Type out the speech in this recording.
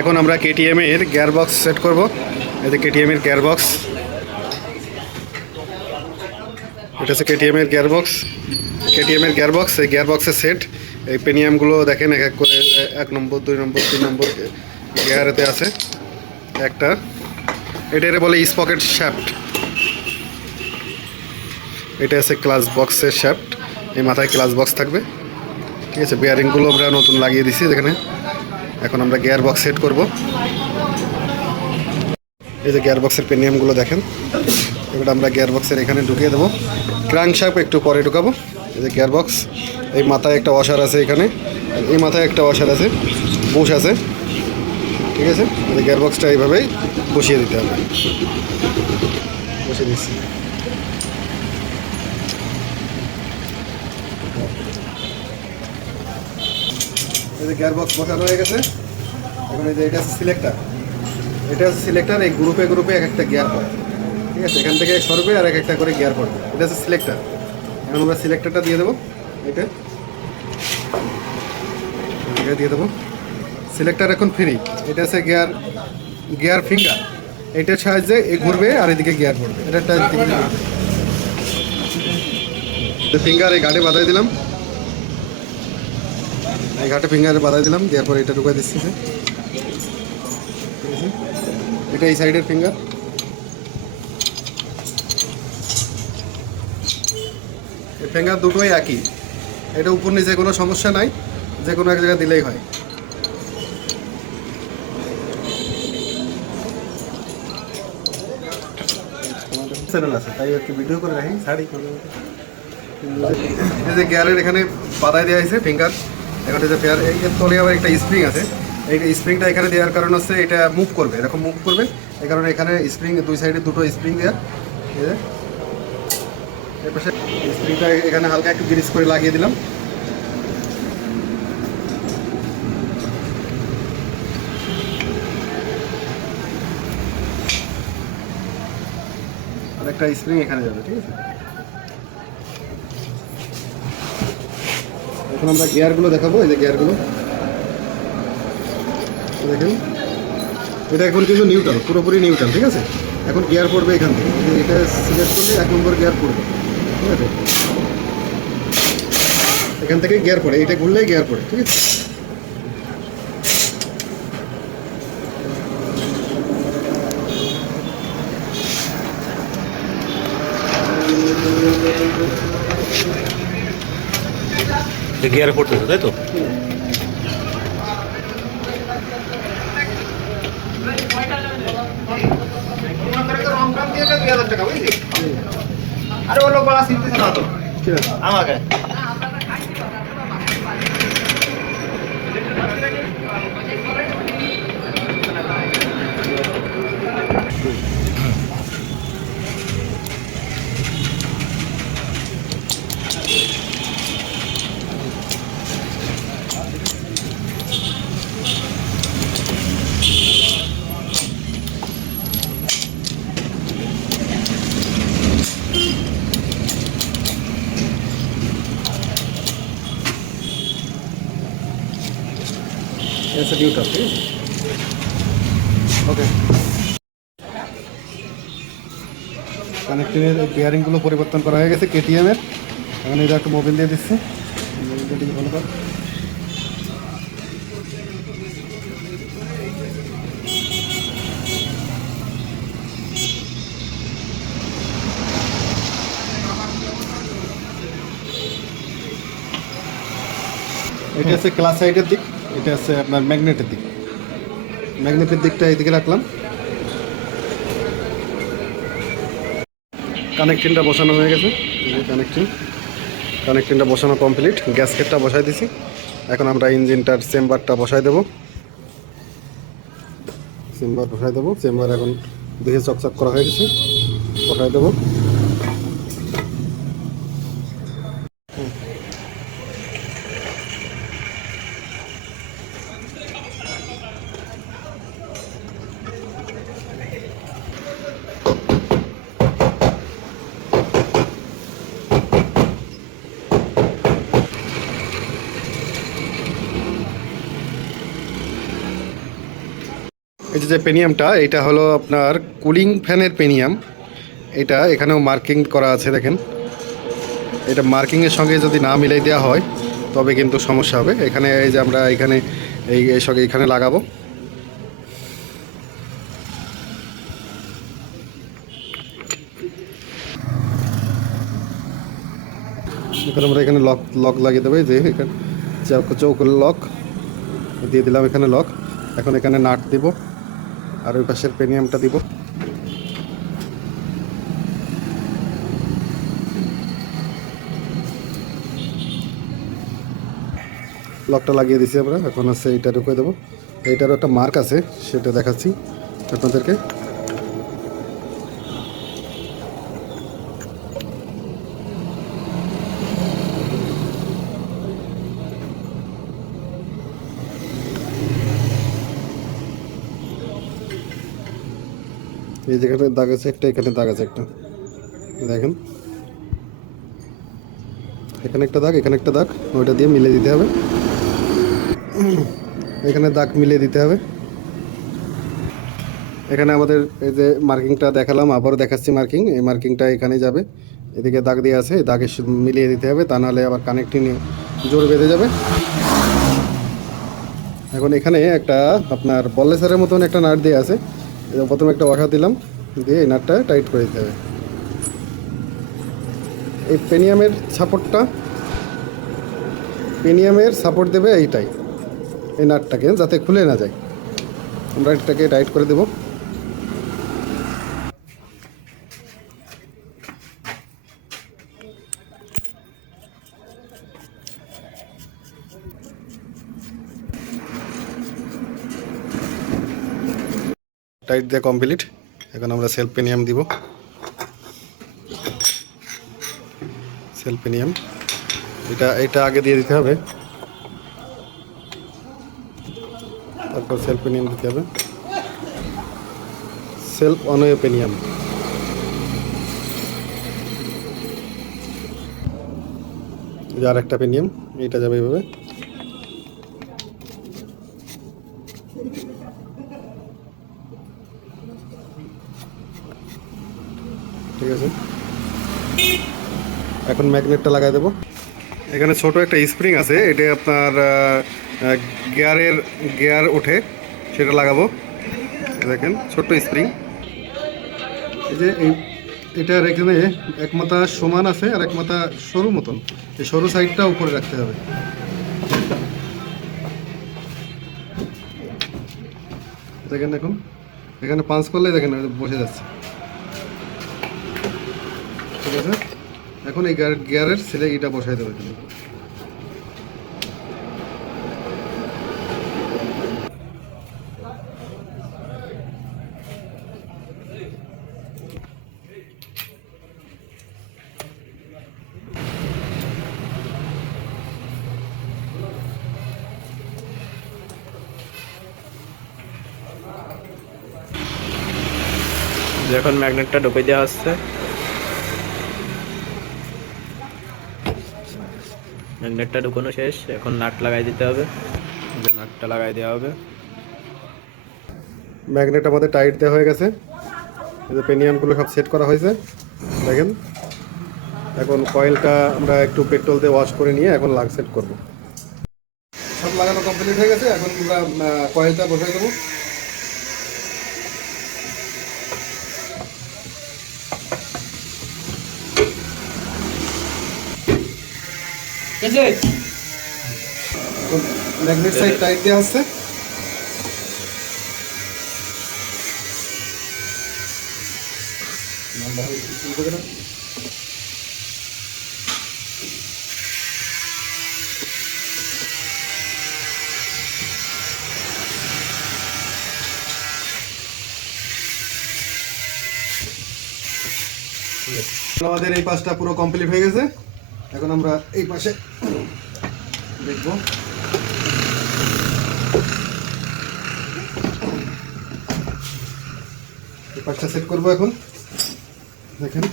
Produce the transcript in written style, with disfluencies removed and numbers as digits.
এখন আমরা কেটিএম এর গিয়ার বক্স সেট করব। এই যে কেটিএম এর গিয়ার বক্স, এটা হচ্ছে কেটিএম এর গিয়ার বক্স। কেটিএম এর গিয়ার বক্স, এই গিয়ার বক্সের সেট। এই পেনিয়ামগুলো দেখেন এক এক করে 1 নম্বর 2 নম্বর 3 নম্বর গিয়ারেতে আছে একটা। এটারে বলে স্পকেট শ্যাফট। এটা আছে ক্লাচ বক্সের শ্যাফট, এই মাথায় ক্লাচ বক্স থাকবে, ঠিক আছে। বেয়ারিংগুলো আমরা নতুন লাগিয়ে দিছি এখানে। এখন আমরা গিয়ার বক্স সেট করব। এই যে গিয়ার বক্সের পেনিয়ামগুলো দেখেন, এবার আমরা গিয়ার বক্সের এখানে ঢুকিয়ে দেবো। ক্র্যাঙ্কশ্যাফট একটু পরে ঢুকাবো। এই যে গিয়ার বক্স, এই মাথায় একটা ওয়াশার আছে এখানে, এই মাথায় একটা ওয়াশার আছে, বুশ আছে, ঠিক আছে। এই গিয়ার বক্সটা এইভাবেই বসিয়ে দিতে হবে। বসিয়ে দিচ্ছি। এই যে গিয়ার বক্স বসানো হয়ে গেছে। এখন এই যে এটা আছে সিলেক্টার, এটা হচ্ছে সিলেক্টার। এই গ্রুপে গ্রুপে এক একটা গিয়ার পড়ে, ঠিক আছে। এখান থেকে সরবে আর এক একটা করে গিয়ার পড়বে। এটা হচ্ছে সিলেক্টার। এখন আমরা সিলেক্টারটা দিয়ে দেবো, এটা দিয়ে দেবো। সিলেক্টার এখন ফ্রি। এটা হচ্ছে গিয়ার, গিয়ার ফিঙ্গার। এটার সাহায্যে এই ঘুরবে আর এদিকে গিয়ার পড়বে। এটা একটা ফিঙ্গার এই ঘাটে বাঁধাই দিলাম, এই ঘাটে ফিঙ্গারে বাঁধাই দিলাম, দেওয়ার পরে এটা ঢুকাই দিচ্ছি, ঠিক আছে। এটা এই সাইডের ফিঙ্গার। এই ফিঙ্গার দুটোই একই, এটা উপর নিচে কোনো সমস্যা নাই, যে কোনো এক জায়গায় দিলেই হয়। চ্যানেল আছে তাই একটু ভিডিও করে রাখি, শাড়ি করে। এই যে গিয়ারের এখানে বাধাই দেওয়া হয়েছে ফিঙ্গার। এখন এই যে ফেয়ার এর তলে আবার একটা স্প্রিং আছে। এই স্প্রিংটা এখানে দেওয়ার কারণ হচ্ছে এটা মুভ করবে, এরকম মুভ করবে। এই কারণে এখানে স্প্রিং, দুই সাইডে দুটো স্প্রিং দেওয়া। এর পাশে স্প্রিংটা এখানে হালকা একটু গ্রিস করে লাগিয়ে দিলাম। আর একটা স্প্রিং এখানে যাবে, ঠিক আছে। এখন আমরা গিয়ারগুলো দেখাবো। এই যে গিয়ারগুলো দেখেন, এটা এখন কিন্তু নিউট্রাল, পুরোপুরি নিউট্রাল, ঠিক আছে। এখন গিয়ার পড়বে এখান থেকে, এটা সিলেক্ট করলে 1 নম্বর গিয়ার পড়বে, ঠিক আছে। এখান থেকে গিয়ার পড়ে, এটা ঘুরলেই গিয়ার পড়ে, ঠিক আছে। গিয়ার পড়তেছে, তাই তো? আরে ও লোক বলা শিখতেছে না তো আমাকে। ऐसा न्यूट्रल, ठीक है। ওকে, কানেক্টিংয়ের বিয়ারিংগুলো পরিবর্তন করা হয়ে গেছে কেটিএমের। এখন এটা একটু মোবিল দিয়ে দিচ্ছি, মোবিলটা ঠিক ভালো কর। এটা হচ্ছে ক্লাস সাইডের দিক, এটা হচ্ছে আপনার ম্যাগনেটের দিক। ম্যাগনেটের দিকটা এইদিকে রাখলাম। কানেক্টিংটা বসানো হয়ে গেছে, কানেক্টিংটা বসানো কমপ্লিট। গ্যাসকেটটা বসাই দিছি। এখন আমরা ইঞ্জিনটার চেম্বারটা বসাই দেবো। চেম্বার এখন দেখে চকচক করা হয়ে গেছে, বসাই দেবো। এই যে পেনিয়ামটা, এটা হলো আপনার কুলিং ফ্যানের পেনিয়াম। এটা এখানেও মার্কিং করা আছে দেখেন। এটা মার্কিংয়ের সঙ্গে যদি না মিলাই দেওয়া হয় তবে কিন্তু সমস্যা হবে। এখানে এই যে আমরা এখানে এই সঙ্গে এখানে লাগাবো। এখানে আমরা এখানে লক লক লাগিয়ে দেবো। যে এখানে চৌকোর লক দিয়ে দিলাম, এখানে লক। এখন এখানে নাট দিব আর ওই পাশের পেনিয়ামটা দিব। লকটা লাগিয়ে দিছি আমরা। এখন আছে এইটা ঢুকে দেবো। এইটারও একটা মার্ক আছে, সেটা দেখাচ্ছি আপনাদেরকে। এই যেখানে দাগ আছে একটা, এখানে দাগ আছে একটা, দেখেন এখানে একটা দাগ, এখানে একটা দাগ, ওইটা দিয়ে মিলিয়ে দিতে হবে। এখানে দাগ মিলিয়ে দিতে হবে। এখানে আমাদের এই যে মার্কিংটা দেখালাম, আবারও দেখাচ্ছি মার্কিং। এই মার্কিংটা এখানে যাবে, এদিকে দাগ দিয়ে আছে, এই দাগে মিলিয়ে দিতে হবে, তা নাহলে আবার কানেক্টিং জোর বেঁধে যাবে। এখন এখানে একটা আপনার বলেসারের মতন একটা নাট দিয়ে আছে। প্রথমে একটা ওয়াশা দিলাম, দিয়ে এই নাটটা টাইট করে দিতে হবে। এই পেনিয়ামের সাপোর্ট দেবে এইটাই, এই নাটটাকে, যাতে খুলে না যায়। আমরা এটাকে টাইট করে দেব। টাইট দিয়ে কমপ্লিট। এখন আমরা সেলফ পেনিয়াম দিব। সেলফ পেনিয়াম এটা আগে দিয়ে দিতে হবে, তারপর সেলফ পেনিয়াম দিতে হবে। Self Onoy pinion. আর একটা পেনিয়াম, এটা যাবে এইভাবে। ঠিক আছে, এখন ম্যাগনেটটা লাগাই দেবো। এখানে ছোট একটা স্প্রিং আছে, এটা আপনার গিয়ার ওঠে, সেটা লাগাবো। দেখেন ছোট্ট স্প্রিং। এই যে এটার এখানে এক মাথা সমান আছে আর এক মাথা সরু মতন, এই সরু সাইডটা উপরে রাখতে হবে। দেখেন এখন এখানে পাঞ্চ করলে দেখেন বসে যাচ্ছে। ঠিক আছে, এখন এই গিয়ারের ছেলে এটা বসাই দেবে। এখন ম্যাগনেটটা ঢুকে দেওয়া হচ্ছে। ম্যাগনেটটা ঢুকানো শেষ, এখন নাট লাগাই দিতে হবে। নাটটা লাগাই দেওয়া হবে। ম্যাগনেট আমাদের টাইট দেওয়া হয়ে গেছে। এই যে পেনিয়ামগুলো সব সেট করা হয়েছে দেখেন। এখন কয়েলটা আমরা একটু পেট্রোল দিয়ে ওয়াশ করে নিয়ে এখন সেট করব। সব লাগানো কমপ্লিট হয়ে গেছে। এখন আমরা কয়েলটা বসাই দেবো। ম্যাগনেট সাইড টাইট দেওয়া আছে। আমাদের এই পাশটা পুরো কমপ্লিট হয়ে গেছে। এখন আমরা এই পাশে দেখব। এই পাশটা সেট করবো এখন। দেখেন